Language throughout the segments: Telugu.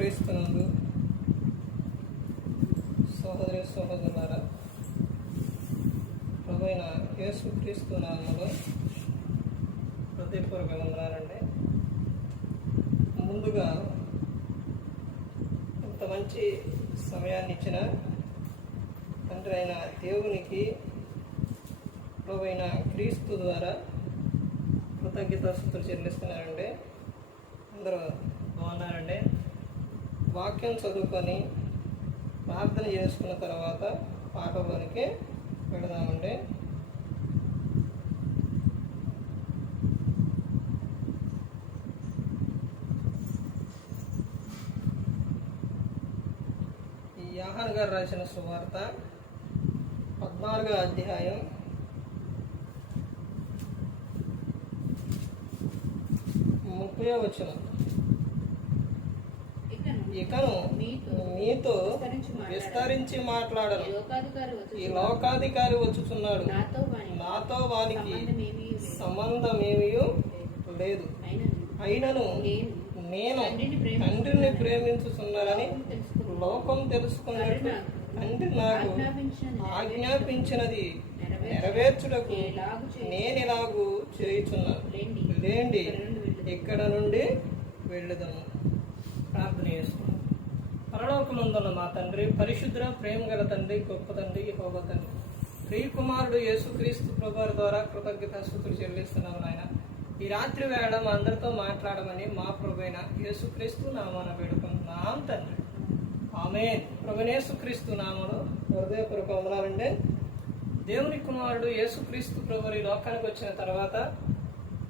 క్రీస్తునందు సహోదరి సహోదరులారా, ప్రభువైన యేసు క్రీస్తు నామములో హృదయపూర్వక వందనాలండి. ముందుగా ఇంత మంచి సమయాన్ని ఇచ్చిన తండ్రి అయిన దేవునికి ప్రభువైన క్రీస్తు ద్వారా కృతజ్ఞతాస్తుతులు చెల్లిస్తున్నారండి. అందరూ బాగున్నారండి. వాక్యం చదువుకొని ప్రార్థన చేసుకున్న తర్వాత పాటలోనికి వెళదామండి. ఈ యోహాను గారు రాసిన సువార్త 14వ అధ్యాయం 30వ వచనం. ఇకను మీతో విస్తరించి మాట్లాడను, ఈ లోకాధికారి వచ్చుచున్నాడు, నాతో వానికి సంబంధమేమీ లేదు, అయినను నేను తండ్రిని ప్రేమించుచున్నానని లోకం తెలుసుకున్నట్టు తండ్రి నాకు ఆజ్ఞాపించినది నెరవేర్చుటకు నేనిలాగూ చేయుచున్నాను. లేండి, ఇక్కడ నుండి వెళ్ళుదము. ప్రార్థన చేసుకున్నాం. పరలోకమందున్న మా తండ్రి, పరిశుద్ధ ప్రేమ గల తండ్రి, గొప్ప తండ్రి, యెహోవా తండ్రి, ప్రియ కుమారుడు యేసుక్రీస్తు ప్రభువారి ద్వారా కృతజ్ఞతాస్తుతులు చెల్లిస్తున్నాము నాయన. ఈ రాత్రి వేళ మా అందరితో మాట్లాడమని మా ప్రభువైన యేసుక్రీస్తు నామాన వేడుకుంటున్నాం తండ్రి. ఆమేన్. ప్రభువైన యేసుక్రీస్తు నామములో హృదయపూర్వక వందనాలండి. దేవుని కుమారుడు యేసుక్రీస్తు ప్రభువు ఈ లోకానికి వచ్చిన తర్వాత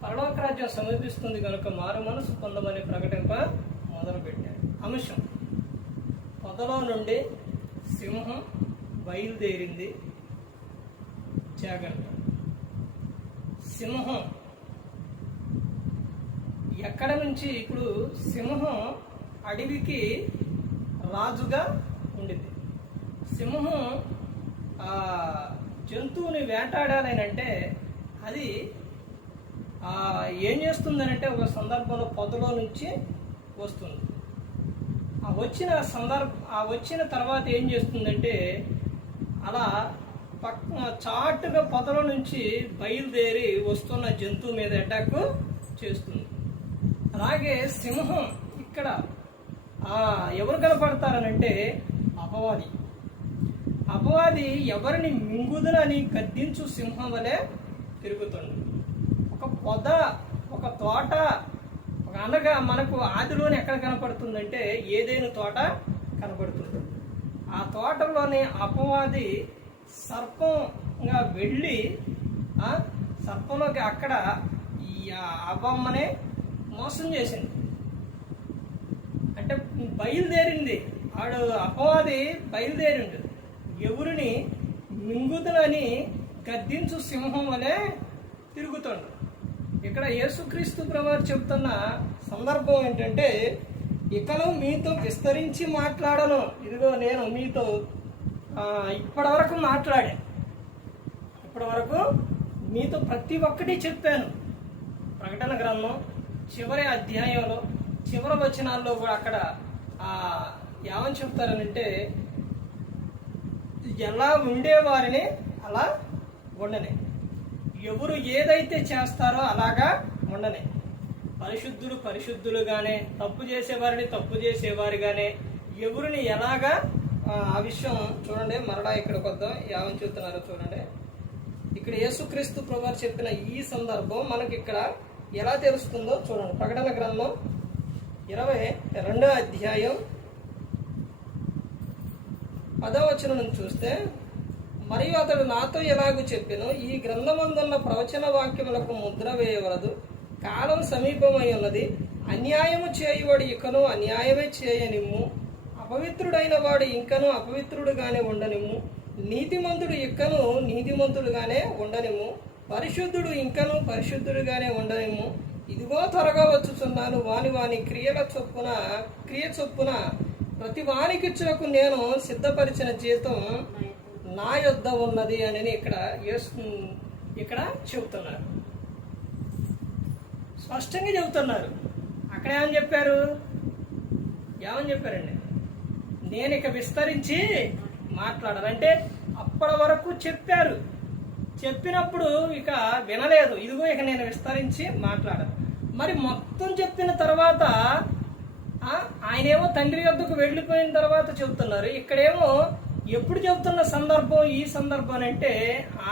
పరలోక రాజ్యం సమీపిస్తుంది కనుక మారు మనసు పొందమని ప్రకటింప మొదలుపెట్టాడు. అంశం: పొదలో నుండి సింహం బయలుదేరింది. జాగ్రత్త. సింహం ఎక్కడ నుంచి? ఇప్పుడు సింహం అడవికి రాజుగా ఉండింది. సింహం జంతువుని వేటాడాలని అంటే అది ఏం చేస్తుందనంటే ఒక సందర్భంలో పొదలో నుంచి వస్తుంది. వచ్చిన తర్వాత ఏం చేస్తుందంటే అలా చాటుగా పొదలో నుంచి బయలుదేరి వస్తున్న జంతువు మీద అటాక్ చేస్తుంది. అలాగే సింహం ఇక్కడ ఎవరు కనపడతారనంటే అపవాది ఎవరిని మింగుదునని గద్దించు సింహం వలె తిరుగుతుంది. ఒక పొద, ఒక తోట, అనగా మనకు ఆదిలోనే ఎక్కడ కనపడుతుందంటే ఏదైనా తోట కనపడుతుంది. ఆ తోటలోనే అపవాది సర్పంగా వెళ్ళి సర్పంలోకి అక్కడ ఈ అవ్వమ్మనే మోసం చేసింది. అంటే బయలుదేరింది, ఆడు అపవాది బయలుదేరిండు. ఎవరిని మింగుదునని గద్దించు సింహం వలె తిరుగుతుండు. ఇక్కడ యేసుక్రీస్తు ప్రభువారు చెబుతున్న సందర్భం ఏంటంటే, ఇకను మీతో విస్తరించి మాట్లాడను. ఇదిగో నేను మీతో ఇప్పటి వరకు మీతో ప్రతి ఒక్కటి చెప్పాను. ప్రకటన గ్రంథం చివరి అధ్యాయంలో చివరి వచనాల్లో కూడా అక్కడ ఏమని చెప్తారనంటే, ఎలా ఉండేవారిని అలా ఉండనే, ఎవరు ఏదైతే చేస్తారో అలాగా ఉండనే, పరిశుద్ధులుగానే, తప్పు చేసేవారిని తప్పు చేసేవారిగానే, ఎవరిని ఎలాగా ఆ విషయం చూడండి. మరలా ఇక్కడికి వద్దాం, ఏమని చెప్తున్నారో చూడండి. ఇక్కడ యేసుక్రీస్తు ప్రభువారు చెప్పిన ఈ సందర్భం మనకి ఇక్కడ ఎలా తెలుస్తుందో చూడండి. ప్రకటన గ్రంథం 22వ అధ్యాయం 10వ వచనం నుంచి చూస్తే, మరియు అతడు నాతో ఎలాగూ చెప్పెను, ఈ గ్రంథమందున్న ప్రవచన వాక్యములకు ముద్ర వేయవలదు, కాలం సమీపమై ఉన్నది, అన్యాయము చేయువాడు ఇకను అన్యాయమే చేయనిమ్ము, అపవిత్రుడైన వాడు ఇంకను అపవిత్రుడుగానే ఉండనిమ్ము, నీతిమంతుడు ఇకను నీతిమంతుడుగానే ఉండనిమ్ము, పరిశుద్ధుడు ఇంకను పరిశుద్ధుడుగానే ఉండనిమ్ము. ఇదిగో త్వరగా వచ్చుచున్నాను, వాని క్రియ చొప్పున ప్రతి వానికిచ్చుటకు నేను సిద్ధపరిచిన జీతం నా యొద్ద ఉన్నది అని ఇక్కడ చెబుతున్నారు. స్పష్టంగా చెబుతున్నారు. అక్కడ ఏమని చెప్పారు? ఏమని చెప్పారండి? నేను ఇక విస్తరించి మాట్లాడాలి అంటే అప్పటి వరకు చెప్పారు, చెప్పినప్పుడు ఇక వినలేదు, ఇదిగో ఇక నేను విస్తరించి మాట్లాడాను. మరి మొత్తం చెప్పిన తర్వాత ఆయనేమో తండ్రి యొద్దకు వెళ్ళిపోయిన తర్వాత చెబుతున్నారు. ఇక్కడేమో ఎప్పుడు చెబుతున్న సందర్భం ఈ సందర్భం అంటే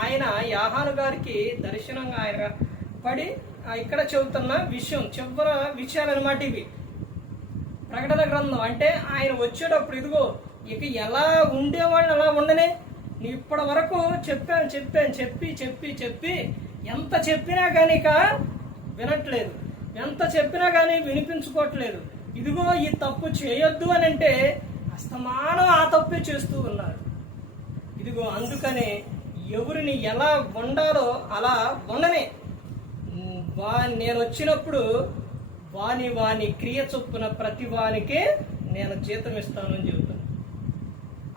ఆయన యోహాను గారికి దర్శనంగా ఆయన పడి ఇక్కడ చెబుతున్న విషయం, చివరి విషయాలు అనమాట ఇవి. ప్రకటన గ్రంథం అంటే ఆయన వచ్చేటప్పుడు ఇదిగో ఇక ఎలా ఉండేవాళ్ళు అలా ఉండనే, నీ ఇప్పటి వరకు చెప్పి ఎంత చెప్పినా కానీ ఇక వినట్లేదు, ఎంత చెప్పినా కానీ వినిపించుకోవట్లేదు. ఇదిగో ఈ తప్పు చేయొద్దు అని అంటే అస్తమానం ఆ తప్పే చేస్తూ ఉన్నారు. ఇదిగో అందుకనే ఎవరిని ఎలా ఉండాలో అలా ఉండనే, నేను వచ్చినప్పుడు వాని క్రియ చొప్పున ప్రతి వానికి నేను జీతం ఇస్తాను అని చెబుతాను.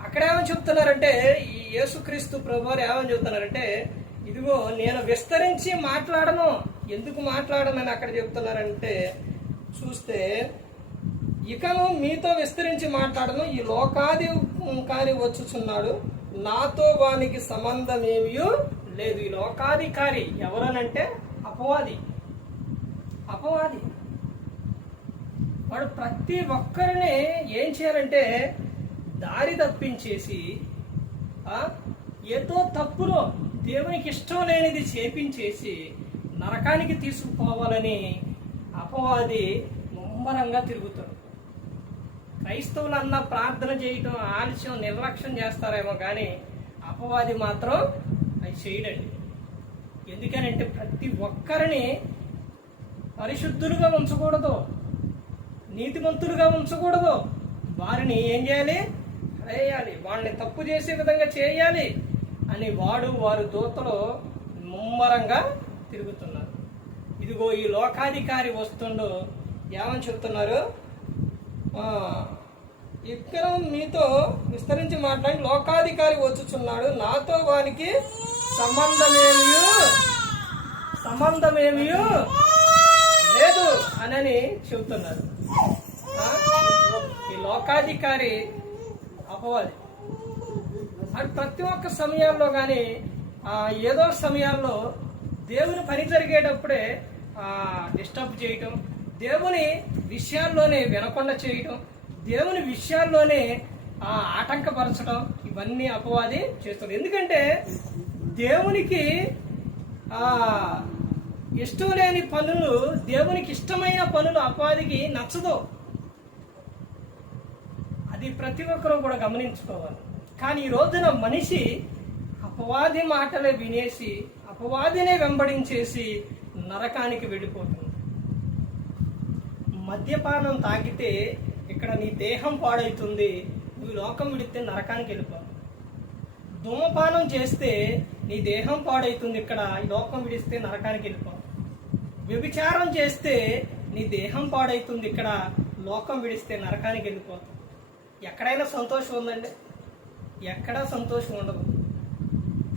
అక్కడ ఏమని చెప్తున్నారంటే ఈ యేసుక్రీస్తు ప్రభువారు ఏమని చెబుతున్నారంటే ఇదిగో నేను విస్తరించి మాట్లాడను. ఎందుకు మాట్లాడనని అక్కడ చెప్తున్నారంటే చూస్తే, ఇకను మీతో విస్తరించి మాట్లాడను, ఈ లోకాధికారి వచ్చుచున్నాడు, నాతో వానికి సంబంధం ఏమీ లేదు. ఈ లోకాధికారి ఎవరనంటే అపవాది. వాడు ప్రతి ఒక్కరిని ఏం చేయాలంటే దారి తప్పించేసి ఏదో తప్పులో దేవునికి ఇష్టం లేనిది చేపించేసి నరకానికి తీసుకుపోవాలని అపవాది ముమ్మరంగా తిరుగుతాడు. క్రైస్తవులన్నా ప్రార్థన చేయటం ఆలస్యం నిర్లక్ష్యం చేస్తారేమో కానీ అపవాది మాత్రం అది చేయడండి. ఎందుకనంటే ప్రతి ఒక్కరిని పరిశుద్ధులుగా ఉంచకూడదు, నీతిమంతులుగా ఉంచకూడదు. వారిని ఏం చేయాలి? వేయాలి, వాళ్ళని తప్పు చేసే విధంగా చేయాలి అని వారు దూతలు ముమ్మరంగా తిరుగుతున్నారు. ఇదిగో ఈ లోకాధికారి వస్తుండు, ఏమని చెప్తున్నారు? ఇక్కడ మీతో విస్తరించి మాట్లాడి లోకాధికారి వచ్చుచున్నాడు, నాతో వానికి సంబంధమేమీ లేదు అని చెబుతున్నారు. ఈ లోకాధికారి అపవాది. అది ప్రతి ఒక్క సమయాల్లో కానీ ఏదో సమయాల్లో దేవుని పని జరిగేటప్పుడే డిస్టర్బ్ చేయటం, దేవుని విషయాల్లోనే వినకుండా చేయటం, దేవుని విషయాల్లోనే ఆటంకపరచడం, ఇవన్నీ అపవాది చేస్తాడు. ఎందుకంటే దేవునికి ఇష్టం లేని పనులు, దేవునికి ఇష్టమైన పనులు అపవాదికి నచ్చదు. అది ప్రతి ఒక్కరూ కూడా గమనించుకోవాలి. కానీ ఈ రోజున మనిషి అపవాది మాటలే వినేసి అపవాదినే వెంబడించేసి నరకానికి వెళ్ళిపోతుంది. మద్యపానం తాగితే ఇక్కడ నీ దేహం పాడవుతుంది, నువ్వు లోకం విడితే నరకానికి వెళ్ళిపోవు. ధూమపానం చేస్తే నీ దేహం పాడవుతుంది, ఇక్కడ ఈ లోకం విడిస్తే నరకానికి వెళ్ళిపోవు. వ్యభిచారం చేస్తే నీ దేహం పాడవుతుంది, ఇక్కడ లోకం విడిస్తే నరకానికి వెళ్ళిపోతుంది. ఎక్కడైనా సంతోషం ఉందండి? ఎక్కడా సంతోషం ఉండదు.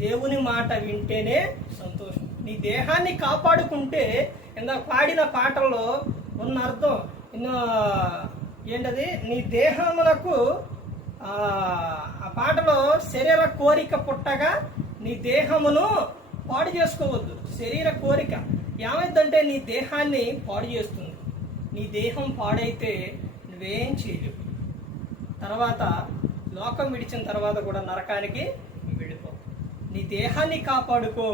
దేవుని మాట వింటేనే సంతోషం. నీ దేహాన్ని కాపాడుకుంటే, ఇందాక పాడిన పాటల్లో ఉన్న అర్థం ఏంటది? నీ దేహములకు ఆ పాటలో శరీర కోరిక పుట్టగా నీ దేహమును పాడు చేసుకోవద్దు. శరీర కోరిక ఏమైందంటే నీ దేహాన్ని పాడు చేస్తుంది. నీ దేహం పాడైతే నువ్వేం చేయలేవు. తర్వాత లోకం విడిచిన తర్వాత కూడా నరకానికి వెళ్ళిపో. నీ దేహాన్ని కాపాడుకో,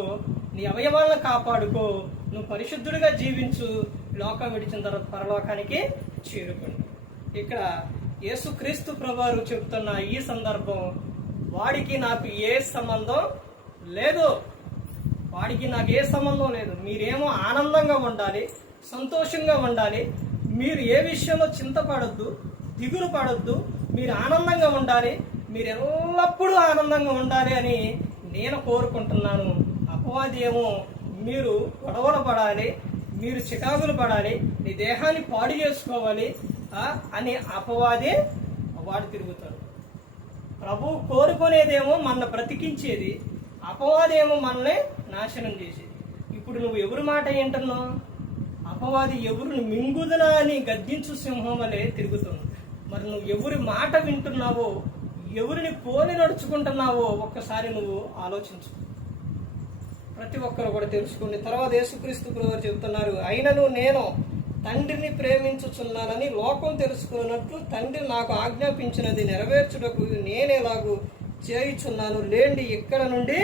నీ అవయవాలను కాపాడుకో, నువ్వు పరిశుద్ధుడిగా జీవించు. లోకం విడిచిన తర్వాత పరలోకానికి చేరుకోండి. ఇక్కడ యేసుక్రీస్తు ప్రభువారు చెబుతున్న ఈ సందర్భం, వాడికి నాకు ఏ సంబంధం లేదు, వాడికి నాకు ఏ సంబంధం లేదు. మీరేమో ఆనందంగా ఉండాలి, సంతోషంగా ఉండాలి. మీరు ఏ విషయంలో చింతపడొద్దు, దిగులు పడొద్దు. మీరు ఆనందంగా ఉండాలి, మీరు ఎల్లప్పుడూ ఆనందంగా ఉండాలి అని నేను కోరుకుంటున్నాను. అపవాది ఏమో మీరు గొడవలు పడాలి, మీరు చికాకులు పడాలి, నీ దేహాన్ని పాడు చేసుకోవాలి అని అపవాది వాడు తిరుగుతాడు. ప్రభు కోరుకునేదేమో మన బ్రతికించేది, అపవాదేమో మనల్ని నాశనం చేసేది. ఇప్పుడు నువ్వు ఎవరి మాట ఏంటన్నావు? అపవాది ఎవరిని మింగుదనా అని గద్దించు సింహం వలె తిరుగుతుంది. మరి నువ్వు ఎవరి మాట వింటున్నావో, ఎవరిని పోలి నడుచుకుంటున్నావో ఒక్కసారి నువ్వు ఆలోచించు. ప్రతి ఒక్కరు కూడా తెలుసుకోండి. తర్వాత యేసుక్రీస్తు ప్రభువు చెబుతున్నారు, అయినను నేను తండ్రిని ప్రేమించుచున్నానని లోకం తెలుసుకున్నట్లు తండ్రి నాకు ఆజ్ఞాపించినది నెరవేర్చుటకు నేనేలాగూ చేయుచున్నాను, లేండి ఇక్కడ నుండి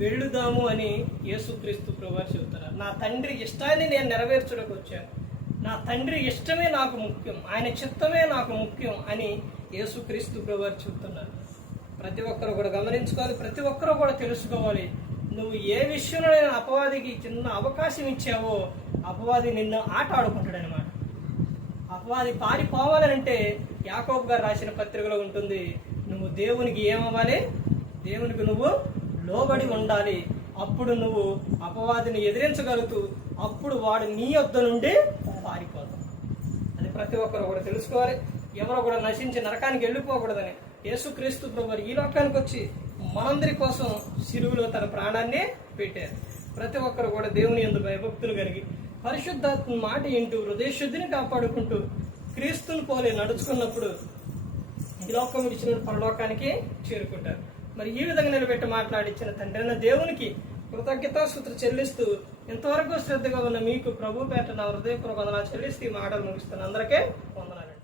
వెళ్ళుదాము అని యేసుక్రీస్తు ప్రభువు చెబుతున్నారు. నా తండ్రి ఇష్టాన్ని నేను నెరవేర్చుటకు వచ్చాను, నా తండ్రి ఇష్టమే నాకు ముఖ్యం, ఆయన చిత్తమే నాకు ముఖ్యం అని యేసుక్రీస్తు ప్రభువు చెబుతున్నారు. ప్రతి ఒక్కరు కూడా గమనించుకోవాలి, ప్రతి ఒక్కరు కూడా తెలుసుకోవాలి. నువ్వు ఏ విషయంలో అపవాదికి చిన్న అవకాశం ఇచ్చావో అపవాది నిన్ను ఆట ఆడుకుంటాడు అనమాట. అపవాది పారిపోవాలంటే యాకోబు గారు రాసిన పత్రికలో ఉంటుంది, నువ్వు దేవునికి ఏమవ్వాలి, దేవునికి నువ్వు లోబడి ఉండాలి. అప్పుడు నువ్వు అపవాదిని ఎదిరించగలుగుతూ అప్పుడు వాడు నీ యొద్ద నుండి పారిపోతావు. అది ప్రతి ఒక్కరు కూడా తెలుసుకోవాలి. ఎవరో కూడా నశించి నరకానికి వెళ్ళిపోకూడదని యేసుక్రీస్తు ప్రభువు ఈ లోకానికి వచ్చి మనందరి కోసం సిలువలో తన ప్రాణాన్ని పెట్టారు. ప్రతి ఒక్కరు కూడా దేవుని యందు భయభక్తులు కలిగి పరిశుద్ధాత్మ మాట ఇంటూ హృదయశుద్ధిని కాపాడుకుంటూ క్రీస్తుని పోలే నడుచుకున్నప్పుడు ఈ లోకం విడిచిన పరలోకానికి చేరుకుంటారు. మరి ఈ విధంగా నిలబెట్టి మాట్లాడించిన తండ్రి అయిన దేవునికి కృతజ్ఞతాస్తుతులు చెల్లిస్తూ ఇంతవరకు శ్రద్ధగా ఉన్న మీకు ప్రభు పేట నా హృదయపూర్వక వందనాలు చెల్లిస్తూ ఈ మాటలు ముగిస్తాను. అందరికీ వందనాలండి.